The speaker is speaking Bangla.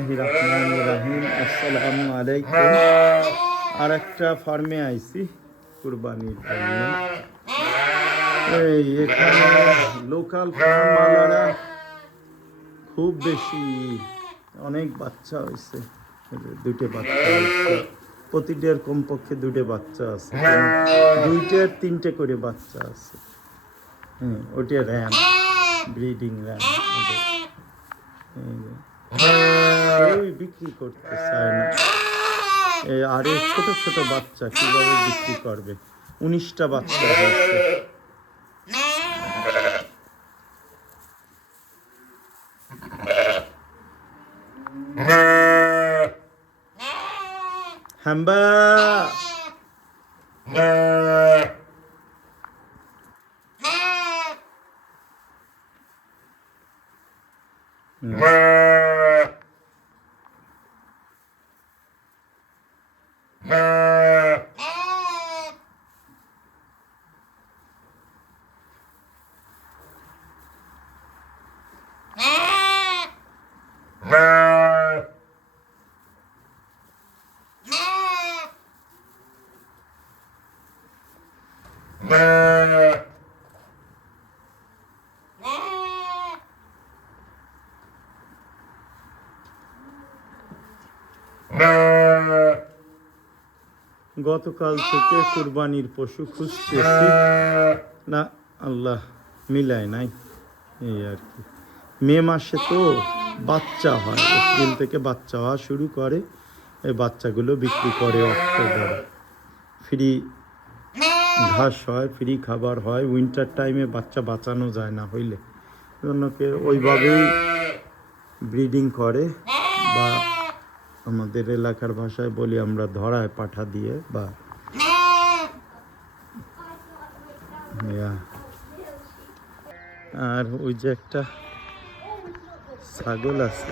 বিসমিল্লাহির রহমানির রহিম। আসসালামু আলাইকুম। আর একটা ফার্মে আইছি কুরবানির জন্য। এই এখানে লোকাল ফার্মওয়ালারা খুব বেশি, অনেক বাচ্চা হয়েছে, দুটো বাচ্চা হয়েছে, প্রতিটার কমপক্ষে দুটো বাচ্চা আছে, দুইটার তিনটে করে বাচ্চা আছে। ওটা র্যাম, ব্রিডিং র্যাম। কেউই বিক্রি করতে চায় না। আর এই ছোট ছোট বাচ্চা কিভাবে বিক্রি করবে? 19টা বাচ্চা হয়েছে। হাম্বা গতকাল থেকে কুরবানির পশু খুঁজতেছি না, আল্লাহ মিলায় নাই। এই আর কি, মে মাসে তো বাচ্চা হয়, এপ্রিল থেকে বাচ্চা হওয়া শুরু করে। এই বাচ্চাগুলো বিক্রি করে অক্টোবরে। ফ্রি ঘাস হয়, ফ্রি খাবার হয়। উইন্টার টাইমে বাচ্চা বাঁচানো যায় না, হইলে অন্যকে ওইভাবেই ব্রিডিং করে, বা আমাদের এলাকার ভাষায় বলি আমরা ধরায় পাঠা দিয়ে। বা আর ওই যে একটা ছাগল আছে,